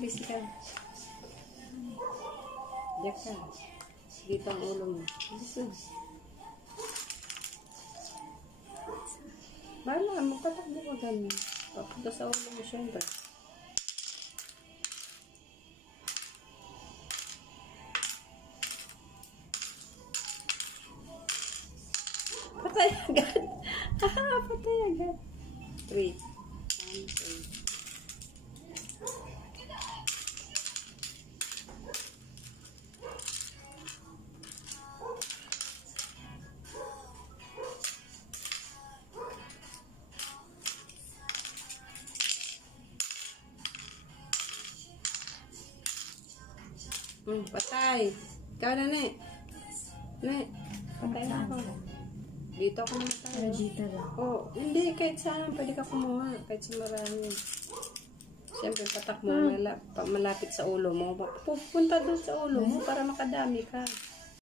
Busy ka. Diyak ka. Dito ang ulo mo. Busy. Bahala, magpatakbo ka ganun. Papunta sa ulo mo syempre. Patay agad. Patay agad. 3. 1, 2. Patay. Ikaw na, Ne. Ne, patay na ako. Dito ako namatay. Dito lang. Oh, hindi. Kahit saan. Pwede ka kumuha. Kahit sa marami. Siyempre, patak mo. Malapit sa ulo mo. Pupunta doon sa ulo mo para makadami ka.